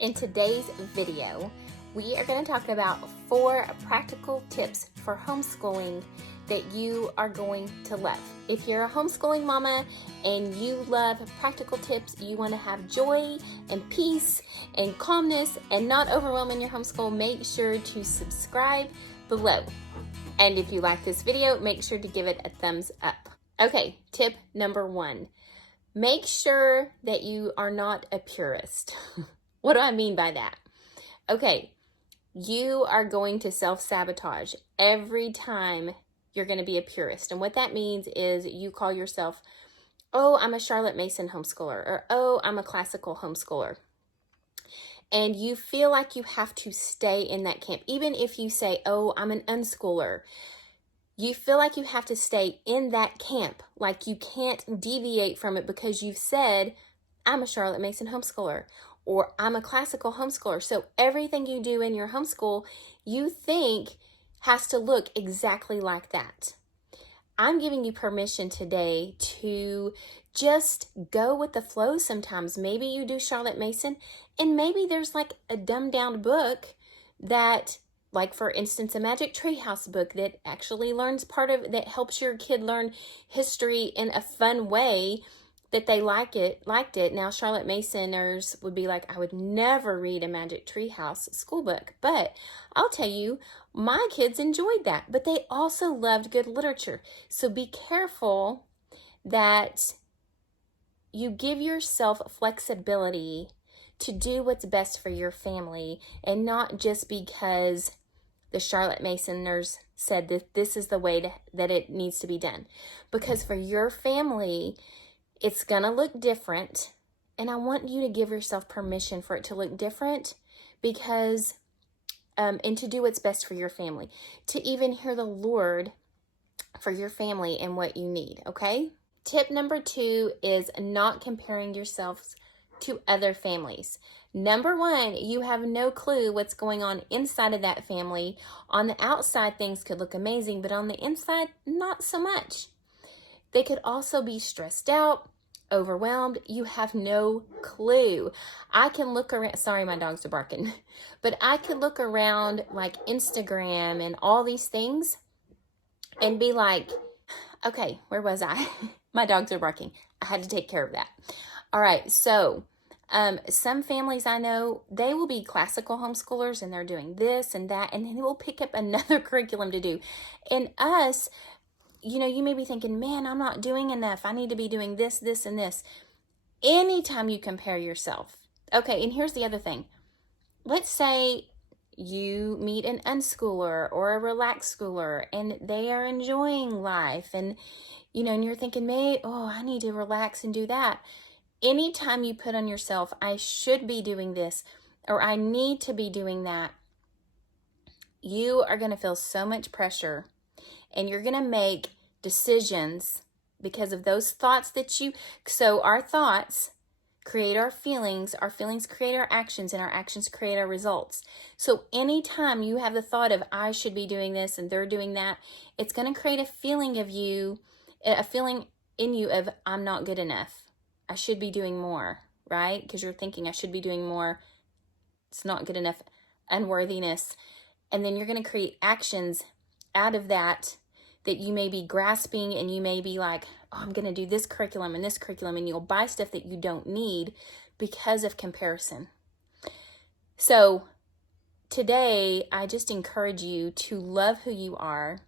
In today's video, we are going to talk about 4 practical tips for homeschooling that you are going to love. If you're a homeschooling mama and you love practical tips, you want to have joy and peace and calmness and not overwhelm in your homeschool, make sure to subscribe below. And if you like this video, make sure to give it a thumbs up. Okay, tip number 1. Make sure that you are not a purist. What do I mean by that? Okay, you are going to self-sabotage every time you're going to be a purist. And what that means is you call yourself, oh, I'm a Charlotte Mason homeschooler, or oh, I'm a classical homeschooler. And you feel like you have to stay in that camp. Even if you say, oh, I'm an unschooler, you feel like you have to stay in that camp. Like you can't deviate from it because you've said, I'm a Charlotte Mason homeschooler, or I'm a classical homeschooler. So everything you do in your homeschool, you think has to look exactly like that. I'm giving you permission today to just go with the flow sometimes. Maybe you do Charlotte Mason, and maybe there's like a dumbed down book that, like for instance, a Magic Treehouse book that actually that helps your kid learn history in a fun way, that they liked it. Now, Charlotte Masoners would be like, I would never read a Magic Treehouse school book. But I'll tell you, my kids enjoyed that. But they also loved good literature. So be careful that you give yourself flexibility to do what's best for your family, and not just because the Charlotte Masoners said that this is the way that it needs to be done. Because for your family, it's going to look different, and I want you to give yourself permission for it to look different because, and to do what's best for your family, to even hear the Lord for your family and what you need, okay? Tip number 2 is not comparing yourselves to other families. Number 1, you have no clue what's going on inside of that family. On the outside, things could look amazing, but on the inside, not so much. They could also be stressed out, overwhelmed. You have no clue. I can look around. Sorry, my dogs are barking. But I could look around like Instagram and all these things and be like, okay, where was I? My dogs are barking. I had to take care of that. All right, so some families I know, they will be classical homeschoolers and they're doing this and that, and then they will pick up another curriculum to do. And us, you know, you may be thinking, man, I'm not doing enough. I need to be doing this, this, and this. Anytime you compare yourself. Okay, and here's the other thing. Let's say you meet an unschooler or a relaxed schooler and they are enjoying life, and, you know, and you're thinking, I need to relax and do that. Anytime you put on yourself, I should be doing this or I need to be doing that, you are going to feel so much pressure. And you're going to make decisions because of those thoughts so our thoughts create our feelings create our actions, and our actions create our results. So anytime you have the thought of, I should be doing this and they're doing that, it's going to create a feeling in you of, I'm not good enough. I should be doing more, right? Because you're thinking, I should be doing more. It's not good enough, unworthiness. And then you're going to create actions out of that you may be grasping, and you may be like, oh, I'm going to do this curriculum, and you'll buy stuff that you don't need because of comparison. So today, I just encourage you to love who you are,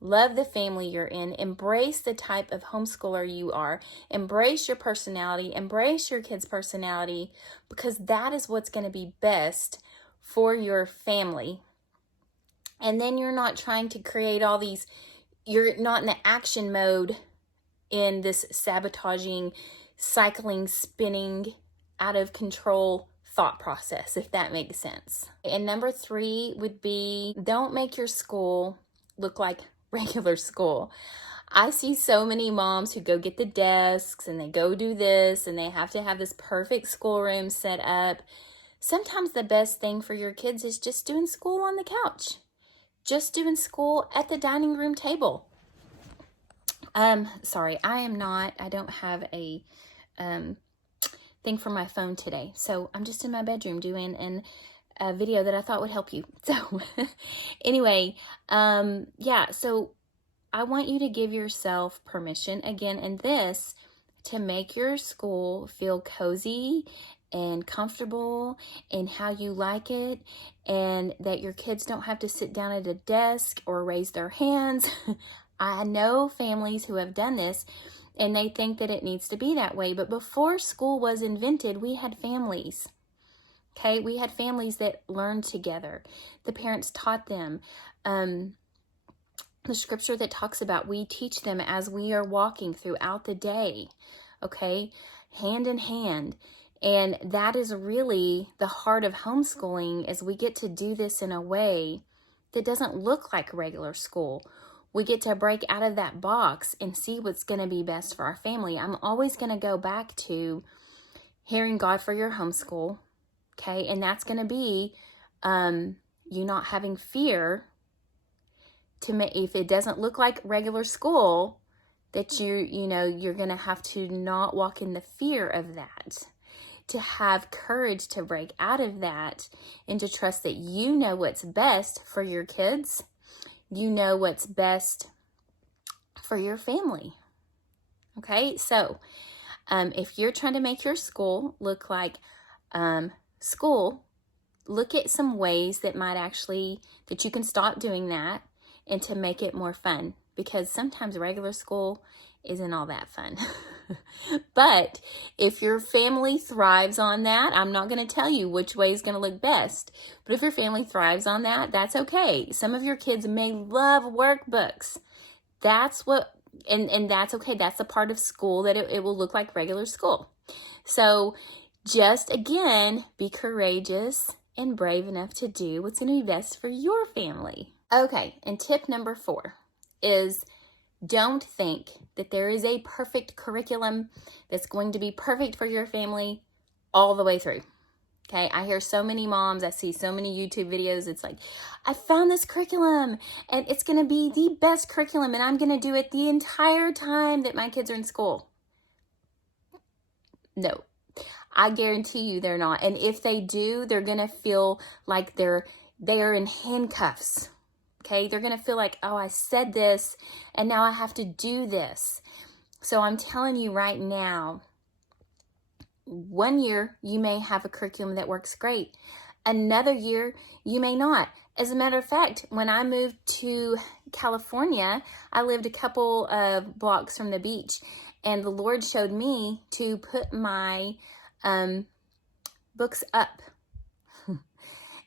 love the family you're in, embrace the type of homeschooler you are, embrace your personality, embrace your kids' personality, because that is what's going to be best for your family. And then you're not trying to create you're not in the action mode in this sabotaging, cycling, spinning, out of control thought process, if that makes sense. And number 3 would be, don't make your school look like regular school. I see so many moms who go get the desks and they go do this and they have to have this perfect schoolroom set up. Sometimes the best thing for your kids is just doing school on the couch. Just doing school at the dining room table. Sorry, I don't have a thing for my phone today. So I'm just in my bedroom doing a video that I thought would help you. So anyway, yeah, so I want you to give yourself permission again in this to make your school feel cozy and comfortable and how you like it, and that your kids don't have to sit down at a desk or raise their hands. I know families who have done this and they think that it needs to be that way, but before school was invented, we had families. Okay, we had families that learned together. The parents taught them. The scripture that talks about we teach them as we are walking throughout the day, okay, hand in hand. And that is really the heart of homeschooling, is we get to do this in a way that doesn't look like regular school. We get to break out of that box and see what's going to be best for our family. I'm always going to go back to hearing God for your homeschool, okay? And that's going to be you not having fear to make, if it doesn't look like regular school, that you're going to have to not walk in the fear of that, to have courage to break out of that and to trust that you know what's best for your kids. You know what's best for your family. Okay, so if you're trying to make your school look like school, look at some ways that you can stop doing that and to make it more fun, because sometimes regular school isn't all that fun. But if your family thrives on that, I'm not going to tell you which way is going to look best, but if your family thrives on that, that's okay. Some of your kids may love workbooks. That's what, and that's okay. That's a part of school that it will look like regular school. So just, again, be courageous and brave enough to do what's going to be best for your family. Okay, and tip number 4 is don't think that there is a perfect curriculum that's going to be perfect for your family all the way through. Okay, I hear so many moms, I see so many YouTube videos, it's like, I found this curriculum and it's going to be the best curriculum and I'm going to do it the entire time that my kids are in school. No, I guarantee you they're not. And if they do, they're going to feel like they're in handcuffs. Okay, they're going to feel like, oh, I said this and now I have to do this. So I'm telling you right now, one year you may have a curriculum that works great. Another year you may not. As a matter of fact, when I moved to California, I lived a couple of blocks from the beach, and the Lord showed me to put my books up.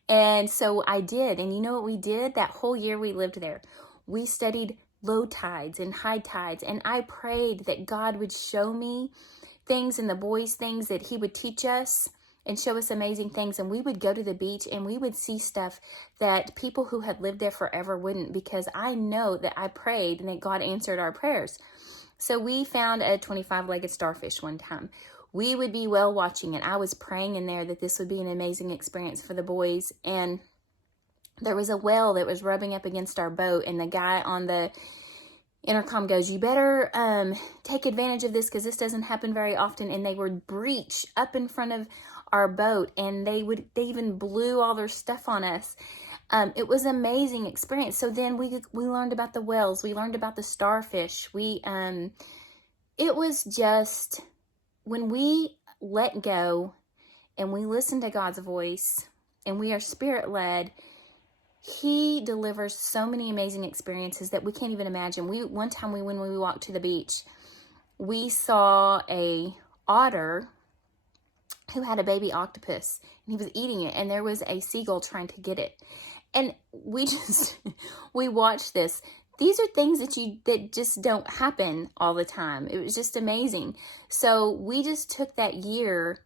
And so I did. And you know what we did? That whole year we lived there, we studied low tides and high tides. And I prayed that God would show me things, and the boys things, that he would teach us and show us amazing things. And we would go to the beach and we would see stuff that people who had lived there forever wouldn't, because I know that I prayed and that God answered our prayers. So we found a 25-legged starfish one time. We would be whale watching, and I was praying in there that this would be an amazing experience for the boys. And there was a whale that was rubbing up against our boat, and the guy on the intercom goes, you better take advantage of this, because this doesn't happen very often. And they would breach up in front of our boat, and they even blew all their stuff on us. It was an amazing experience. So then we learned about the whales, we learned about the starfish. It was just, when we let go and we listen to God's voice and we are spirit-led, he delivers so many amazing experiences that we can't even imagine. One time when we walked to the beach, we saw a otter who had a baby octopus, and he was eating it, and there was a seagull trying to get it. And we watched this. These are things that just don't happen all the time. It was just amazing. So we just took that year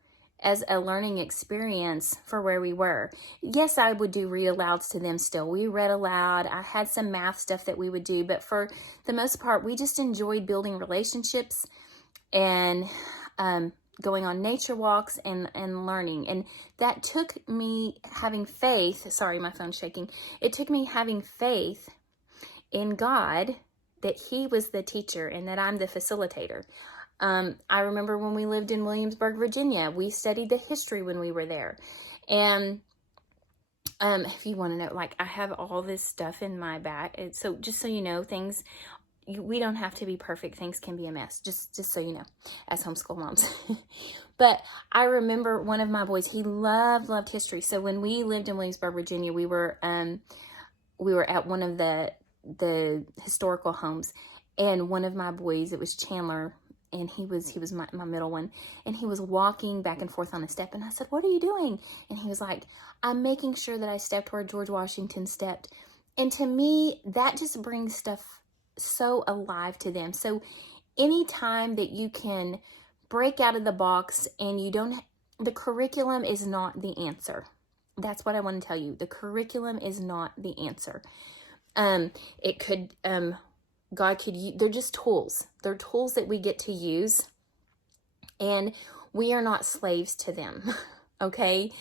as a learning experience for where we were. Yes, I would do read alouds to them still. We read aloud. I had some math stuff that we would do, but for the most part, we just enjoyed building relationships and going on nature walks and learning. And that took me having faith. Sorry, my phone's shaking. It took me having faith in God that he was the teacher and that I'm the facilitator. I remember when we lived in Williamsburg, Virginia, we studied the history when we were there. And if you want to know, like, I have all this stuff in my bag. So just so you know, things, we don't have to be perfect. Things can be a mess, just so you know, as homeschool moms. But I remember one of my boys, he loved history. So when we lived in Williamsburg, Virginia, we were at one of the historical homes, and one of my boys, it was Chandler, and he was my middle one, and he was walking back and forth on a step, and I said, "What are you doing?" And he was like, "I'm making sure that I stepped where George Washington stepped." And to me, that just brings stuff so alive to them. So anytime that you can break out of the box and you don't, the curriculum is not the answer. That's what I want to tell you. The curriculum is not the answer. It could, God could, they're just tools. They're tools that we get to use, and we are not slaves to them. Okay.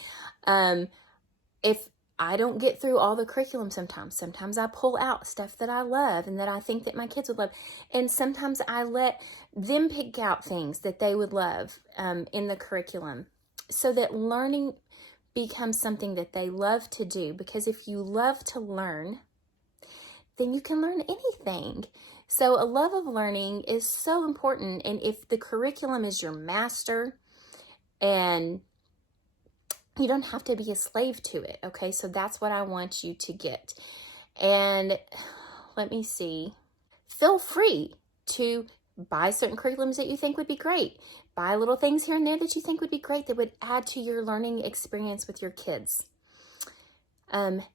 If I don't get through all the curriculum sometimes I pull out stuff that I love and that I think that my kids would love. And sometimes I let them pick out things that they would love, in the curriculum, so that learning becomes something that they love to do. Because if you love to learn, then you can learn anything. So a love of learning is so important. And if the curriculum is your master, and you don't have to be a slave to it, okay? So that's what I want you to get. And let me see. Feel free to buy certain curriculums that you think would be great. Buy little things here and there that you think would be great, that would add to your learning experience with your kids.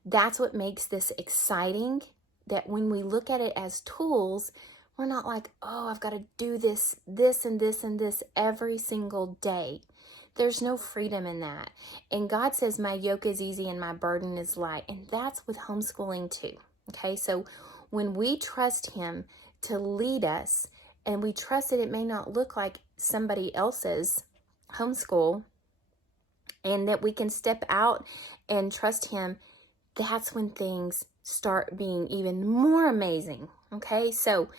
That's what makes this exciting, that when we look at it as tools, we're not like, oh, I've got to do this, and this every single day. There's no freedom in that. And God says, my yoke is easy and my burden is light. And that's with homeschooling too. Okay, so when we trust Him to lead us, and we trust that it may not look like somebody else's homeschool, and that we can step out and trust Him, that's when things start being even more amazing. Okay, so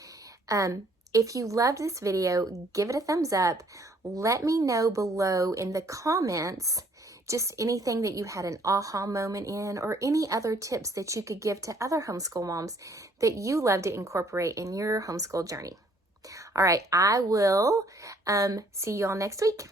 if you loved this video, give it a thumbs up. Let me know below in the comments just anything that you had an aha moment in, or any other tips that you could give to other homeschool moms that you love to incorporate in your homeschool journey. All right, I will see you all next week.